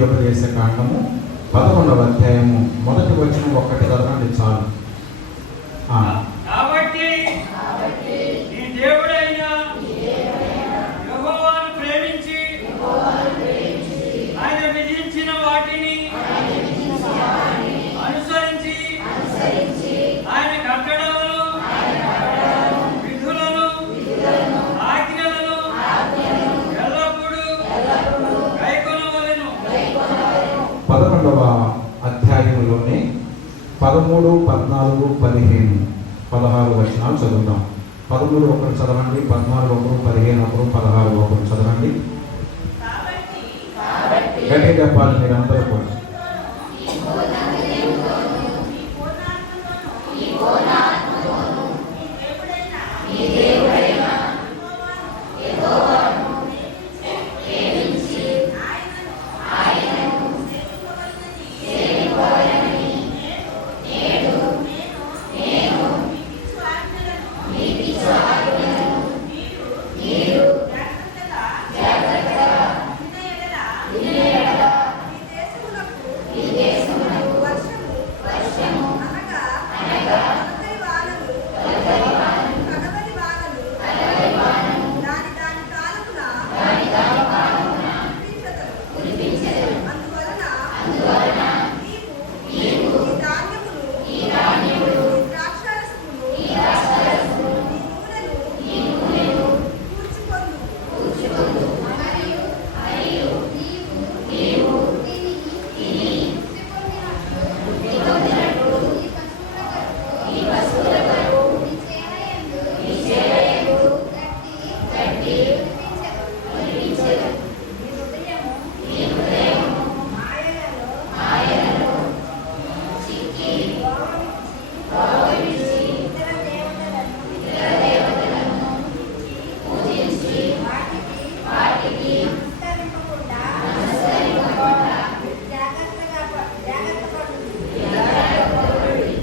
ద్వితీయోపదేశ కాండము పదకొండవ అధ్యాయము మొదటి వచ్చిన ఒక్కటి చదవండి చాలు. పదకొండవ అధ్యాయములోనే పదమూడు పద్నాలుగు పదిహేను పదహారు వచనాలు చదువుతాం. పదమూడు ఒకరు చదవండి పద్నాలుగు ఒకరు పదిహేను ఒకరు పదహారు ఒకరు చదవండి. గట్టి చెప్పాలి మీరందరూ.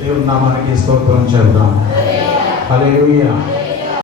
దేవుని నామానికి స్తోత్రం చేద్దాం. హల్లెలూయా.